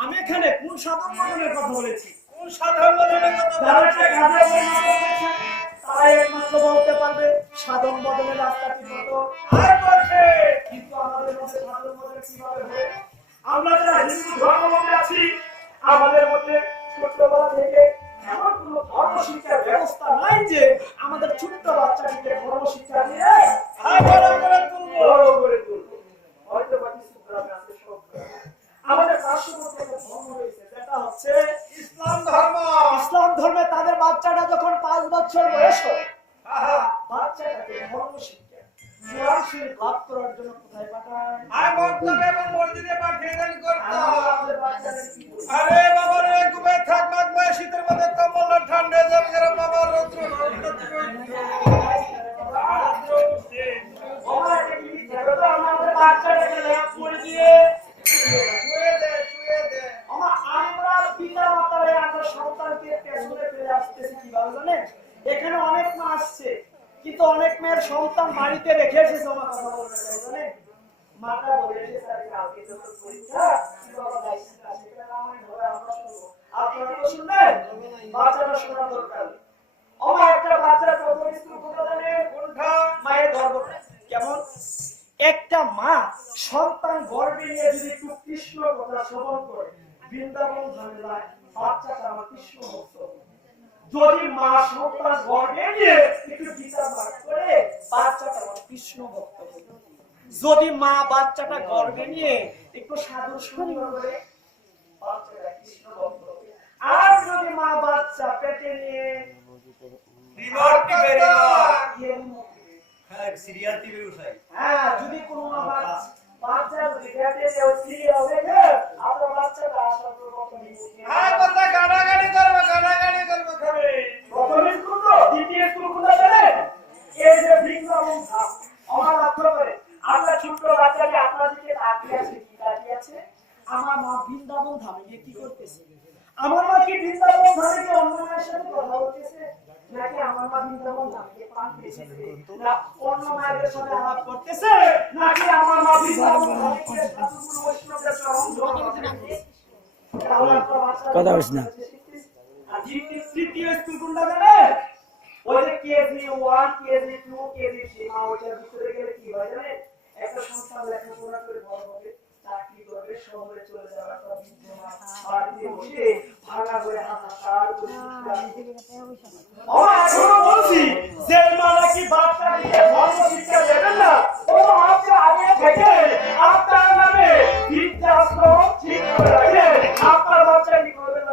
আমি এখানে কোন সাধন বদনের কথা বলেছি? কোন সাধন বদনের কথা বলেছি? তারাই একমাত্র বলতে পারবে সাধন বদনের রাস্তাটি কত। আর বলছে কিন্তু আমাদের মধ্যে সাধন বদন কিভাবে হবে? আমরা যারা হিন্দু ধর্মাবলম্বী আছি, আমাদের মধ্যে ছোটবেলা থেকে এমন কোন ধর্ম শিক্ষার ব্যবস্থা নাই যে আমাদের ছোট্ট বাচ্চাকে ধর্ম শিক্ষা দিয়ে বড় করে তুলবো। হয়তো বা কিছু গ্রামে আছে, সব আমাদের পার্শ্ববর্তী একটা ধর্ম রয়েছে, যেটা হচ্ছে ইসলাম ধর্ম। ইসলাম ধর্মে তাদের বাচ্চাটা যখন 5 বছর বয়স হয়, বাচ্চাটাকে ধর্ম শিক্ষা কোরআন শরীফ লাভ করার জন্য কোথায় পাঠায়? মক্তবে এবং মসজিদে পাঠিয়ে দেন করতে। আরে বাবা রে, ঘুমে থাক, মাঘ শীতের মধ্যে কম্বল ঠান্ডা যাবে গরম বাবা রৌদ্র আমাদের বাচ্চাটাকে ল্যাপ করে দিয়ে এখানে অনেক মা আসছে, কিন্তু অনেক মেয়ের সন্তান বাড়িতে রেখে এসেছে। আমার কথা বলতে চাই, জানেন মাটা বলে এসেছে কালকে যত পরীক্ষা আপনারা তো শুনবেন, বাচ্চাটা শোনা দরকার। আমার একটা বাচ্চার প্রথম স্কুল কোথা জানেন? কোনটা? মায়ের গর্ভটা। কেমন একটা মা সন্তান গর্ভে নিয়ে যদি একটু কৃষ্ণ কথা শ্রবণ করে বৃন্দাবন ধামে যায়, বাচ্চাটা আমার কৃষ্ণ ভক্ত। যদি মা সন্তান গর্ভে নিয়ে একটু গীতা পাঠ করে, বাচ্চাটা আমার কৃষ্ণ ভক্ত। যদি মা বাচ্চাটা গর্ভে নিয়ে একটু সাধু সুন্দর করে, বাচ্চাটা কৃষ্ণ ভক্ত। আর যদি মা বাচ্চা পেটে নিয়ে সিরিয়াল টিভি উঠায়, যদি কোনো মা বাচ্চা যদি পেটে নিয়ে সিরিয়াল দেখে, আপনার বাচ্চাটা আসার পর কথা গাড়াগাড়ি করবে, গাড়াগাড়ি করবে খাবে। প্রথম স্কুল তো দ্বিতীয় স্কুল কোথা জানেন? এই যে বৃন্দাবন ধাম। আমার লক্ষ্য করে আপনার ছোট্ট বাচ্চাকে আপনার দিকে তাকিয়ে আছে, কি তাকিয়ে আছে? আমার মা বৃন্দাবন ধামে গিয়ে কি করতেছে? আমার মা কি বৃন্দাবন ধামে গিয়ে অন্য মায়ের সাথে কথা বলতেছে, নাকি আমার মা বৃন্দাবন ধামে পান খেয়েছে, না অন্য মায়ের সাথে আলাপ করতেছে, নাকি আমার মা বৃন্দাবন ধামে গিয়ে সাধুগুরু বৈষ্ণবদের চরণ ধরে কথা বলিস না। তৃতীয় স্কুল কোনটা জানেন? ওই যে কেজি 1, কেজি 2, কেজি 3, ওইটার ভিতরে গেলে কি হয় জানেন? একটা সন্তান লেখাপড়া করে বড় হবে, চাকরি করবে, শহরে চলে যাবে, একটা বিদ্যমা বাড়িতে বসে ভাঙা হয়ে হাহাকার করে বলছি যে মা নাকি বাচ্চাকে ধর্ম শিক্ষা দেবেন না, ও আপনি আগে থেকে আপনার নামে বৃদ্ধাশ্রম ঠিক করে রাখে, আপনার বাচ্চা কি করবে না?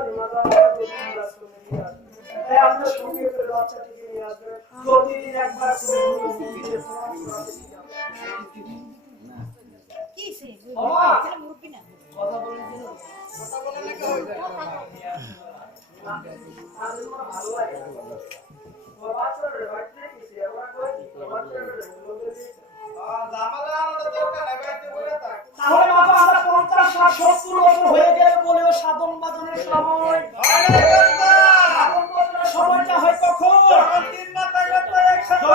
আপনার সঙ্গে করে বাচ্চাটিকে নিয়ে আসবে, প্রতিদিন একবার কথা বলে ভালো লাগে। তাহলে বাবা আমরা 50-60-70 বছর হয়ে গেলে বলেও সাধন বাদনের সময়, সময়টা হয় কখন? যখন 3 মাথায় একসাথে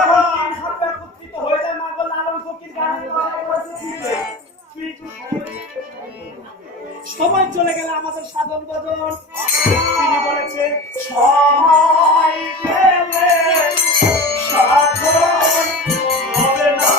একত্রিত হয়ে যায়। মাগো লালন ফকির গানের সময় চলে গেলে আমাদের সাধন বাদন। তিনি বলেছে সময় গেলে সাধন হবে না,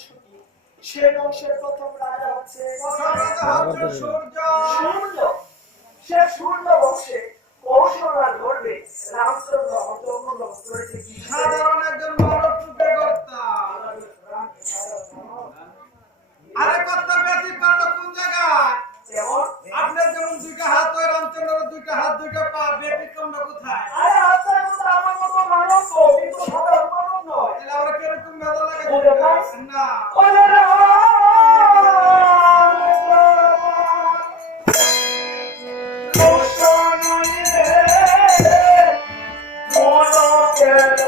বংশ কি? সে বংশের প্রথম রাজা হচ্ছে সূর্য। সূর্য। সে সূর্য বংশে কৌশলরা ধরবে রামচন্দ্র জন্মগ্রহণ করেছে কি? সাধারণ একজন মানব রূপে কর্তা। আরে কর্তা ব্যতিক্রম কোন জায়গায়? যেমন আপনার যেমন দুইটা হাত হয়, রামচন্দ্রের দুইটা হাত দুইটা পা, ব্যতিক্রম কোথায়? আরে আপনার মতো আমার মতো মানব তো, কিন্তু সাধারণ মানব নয়। তাহলে আমরা কিরকম মেধা লাগে বুঝে নাই? না। ওরে রাম রোশনাইয়ে মনো গেল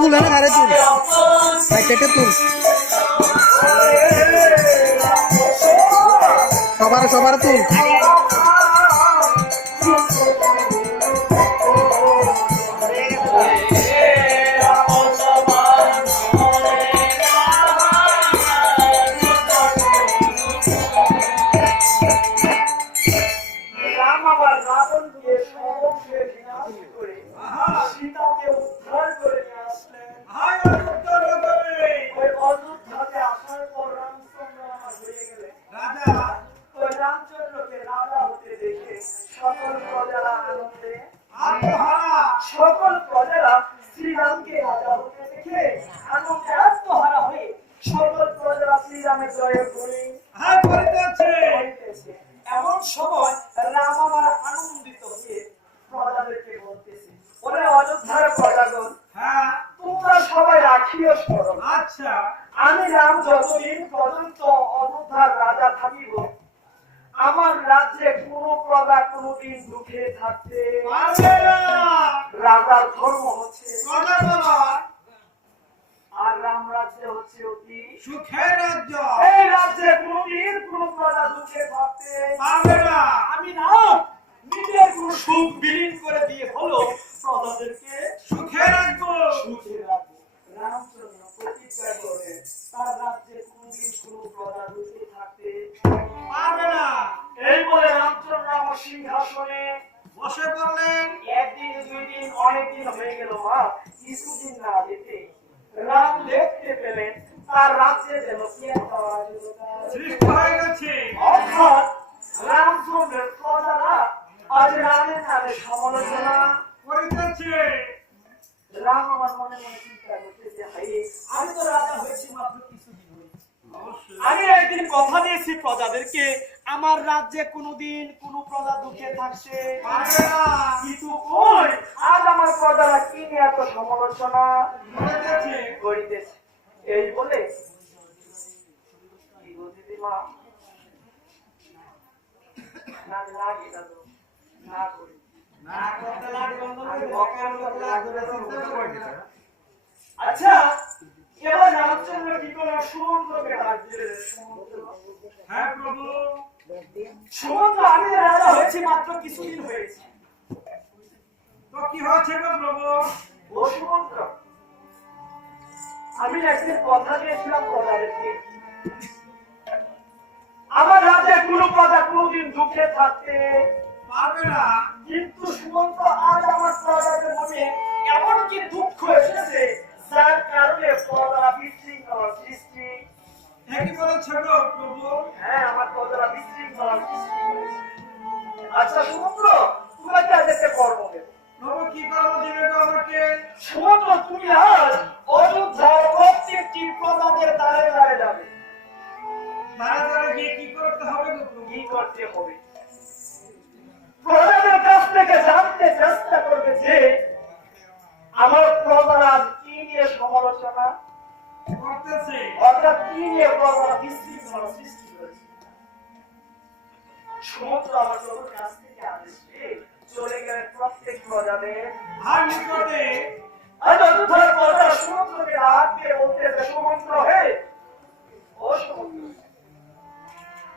তুল है ना घरे तुल সাইডে তুল সবার সবার তুল সকল কোনোদিন দুঃখে থাকতে পারবে না। রাজার ধর্ম হচ্ছে প্রজা বলা আর রাম রাজ্যে হচ্ছে অতি সুখের রাজ্য। এই রাজ্যে কোনোদিন কোনো প্রজা দুঃখে থাকতে পারবে না। আমি না নিজের কোন সুখ বিলীন করে দিয়ে হলো প্রজাদেরকে সুখে রাখবো। সুখে রাখবো। রামচন্দ্র প্রতিজ্ঞা করে তার রাজ্যে কোনোদিন কোনো প্রজা দুঃখে থাকতে পারবে না। এই বলে রামচন্দ্র আমার সিংহাসনে বসে পড়লেন। একদিন দুই দিন অনেক দিন হয়ে গেল মা কিছুদিন না যেতে রাম দেখতে পেলেন তার রাজ্যে যেন কি একটা অরাজকতা সৃষ্টি হয়ে গেছে। অর্থাৎ রামচন্দ্রের প্রজারা আজ রামের নামে সমালোচনা করিতেছে। রাম আমার মনে মনে চিন্তা করতেছে হাই আমি তো রাজা হয়েছি মাত্র কিছুদিন হয়েছে অবশ্যই। আমি একদিন কথা দিয়েছি প্রজাদেরকে আমার রাজ্যে কোনোদিন কোনো প্রজা দুঃখে থাকছে পারবে না। কিন্তু কই আজ আমার প্রজারা কি নিয়ে এত সমালোচনা করিতেছে। করিতেছে এই বলে কি গো দিদিমা না লাগে দাদু না করি না করতে লাগবে বন্ধ করে আমি দিলে বকার কেন মতো লাগবে লাগবে চিন্তা না। করে দিলে। আচ্ছা এবার রামচন্দ্র কি করে সুমন্ত্রকে ডাক দিলেন সুমন্ত্র হ্যাঁ প্রভু। সুমন্ত্র আমি রাজা হয়েছি মাত্র কিছুদিন হয়েছে তো কি হয়েছে গো প্রভু? ও সুমন্ত্র আমি একদিন কথা দিয়েছিলাম প্রজাদেরকে আমার রাজ্যে কোনো প্রজা কোনোদিন দুঃখে থাকতে পারবে না। কিন্তু সুমন্ত্র আজ আমার প্রজাদের মনে এমন কি দুঃখ এসেছে যার কারণে প্রজারা বিশৃঙ্খলার সৃষ্টি একই বলেছে গো প্রভু। হ্যাঁ আমার প্রজারা বিশৃঙ্খলার সৃষ্টি করেছে আচ্ছা সুমন্ত্র তোমাকে আজ একটা কর্ম দেব প্রভু কি কর্ম দিবে গো আমাকে? সুমন্ত্র তুমি আজ অযোধ্যার প্রত্যেকটি প্রজাদের দ্বারে দ্বারে যাবে দ্বারে দ্বারে গিয়ে কি করতে হবে গো প্রভু? কি করতে হবে প্রজাদের কাছ থেকে জানতে চেষ্টা করবে যে আমার প্রজারা আজ কি নিয়ে সমালোচনা করতেছে। অর্থাৎ কি নিয়ে প্রজারা বিশৃঙ্খলা সৃষ্টি করেছে সমুদ্র আমার প্রভুর কাছ থেকে আদেশ পেয়ে চলে গেলেন প্রত্যেক প্রজাদের আর নিকটে আজ অযোধ্যার প্রজা সমুদ্রকে ডাক দিয়ে বলতেছে সমুদ্র হে ও সমুদ্র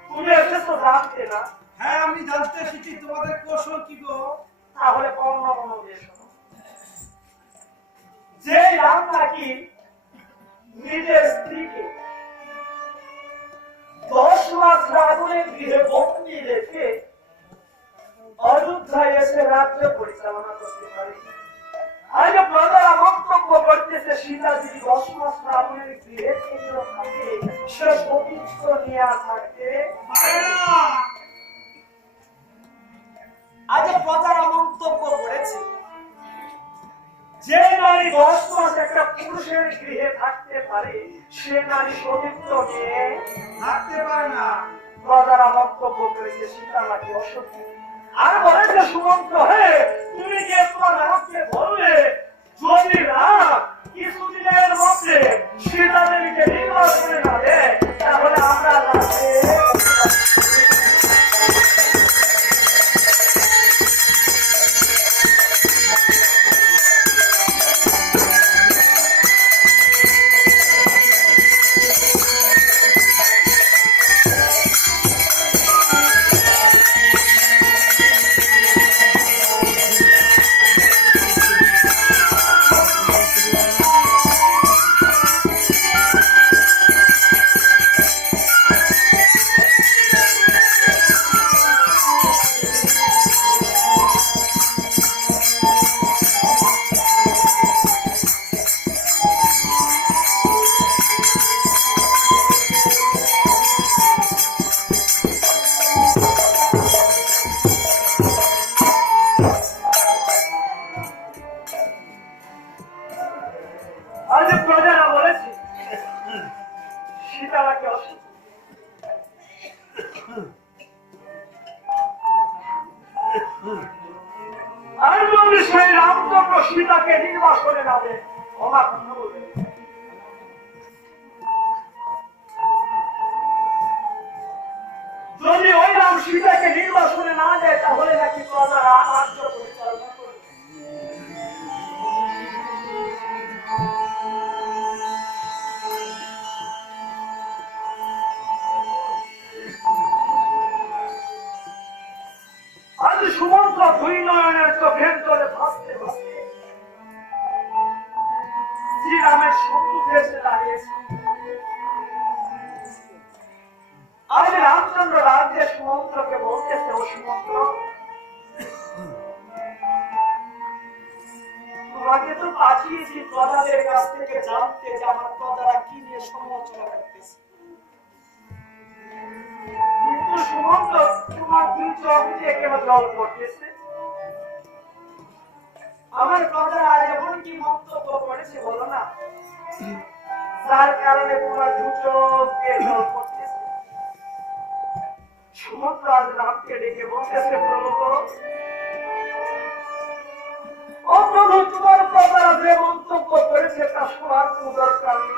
তুমি এসেছো জানতে না হ্যাঁ আমি জানতে এসেছি তোমাদের কৌশল কি গো? তাহলে পণ্য দিয়ে শোনো যে রাম নাকি নিজের স্ত্রীকে 10 মাস রাবণের গৃহে বন্দী রেখে অযোধ্যায় এসে রাজ্য পরিচালনা করতে পারে আজ প্রজারা মন্তব্য করতেছে সীতাজি 10 মাস রাবণের গৃহে কেন্দ্র থাকে সে পবিত্র নিয়ে থাকতে পারে না। আজ প্রজারা মন্তব্য করেছে যে নারী 10 মাস একটা পুরুষের গৃহে থাকতে পারে সে নারী পবিত্র নিয়ে থাকতে পারে না। প্রজারা মন্তব্য করেছে সীতা নাকি অসত্য আর বলেছে সুমন্ত্র হে তুমি যে তোমার রামকে বললে যদি রাম কিছুদিনের মধ্যে সীতা দেবীকে নির্বাহ করে না দেয় তাহলে আমরা রামকে আজ প্রজারা বলেছে সীতা নাকি অসুস্থ আর যদি সেই রামচন্দ্র সীতাকে নির্বাসনে না দেয় ওমা কথা বলবে যদি ওই রাম সীতাকে নির্বাসনে না দেয় তাহলে নাকি প্রজারা রাজ্য পরিচালনা করবে। আজ সুমন্ত্র দুই নয়নের চোখের জলে ভাসতে ভাসতে শ্রীরামের সম্মুখে এসে দাঁড়িয়েছে। আজ রামচন্দ্র রাজ্যে সুমন্ত্রকে বলতেছে, ও সুমন্ত্র, তোমাকে তো পাঠিয়েছি প্রজাদের কাছ থেকে জানতে যে আমার প্রজারা কি নিয়ে সমালোচনা করতেছে, কিন্তু সুমন্ত্র তোমার দুই চোখ দিয়ে কেন জল পড়তেছে? আমার প্রজারা এমন কি মন্তব্য করেছে বলো না, যার কারণে তোমার দু চোখ দিয়ে জল পড়তেছে? সুমন্ত্র আজ রামকে ডেকে বলতেছে, প্রভু ও প্রভু, তোমার প্রজারা যে মন্তব্য করেছে তা শোনার কোনো দরকার নেই।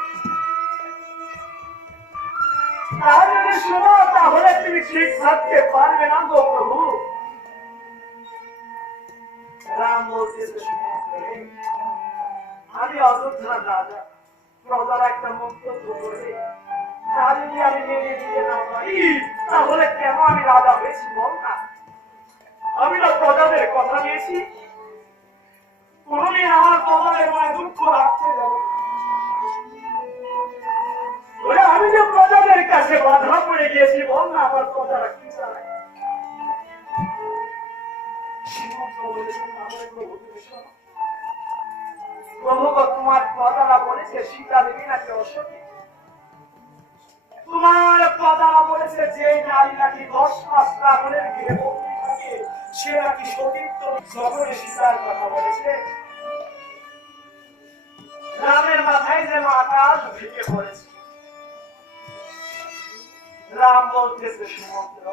আর যদি শোনো তাহলে তুমি ঠিক থাকতে পারবে না গো প্রভু। রাম বলতেছে, আমি অযোধ্যার রাজা, প্রজার একটা মন্তব্য করে তা যদি আমি মেনে নিতে না পারি তাহলে কেন আমি রাজা হয়েছি বল না? আমি না প্রজাদের কথা নিয়েছি, কোনদিন আমার প্রজাদের মনে দুঃখ রাখতে যাব। আমি যে প্রজাদের কাছে বাধা পড়ে গিয়েছি বল না, আমার প্রজারা কি চায়? প্রভু, তোমার প্রজারা বলেছে সীতা দেবী নাকি অসতী। তোমার প্রজারা বলেছে যে নারী নাকি 10 মাস রাবণের গৃহে বন্দী থাকে সে নাকি সতীত্ব। যখন সীতার কথা বলেছে রামের মাথায় যেন আকাশ ভেঙে পড়েছে। রাম বলতেছে, সুমন্ত্র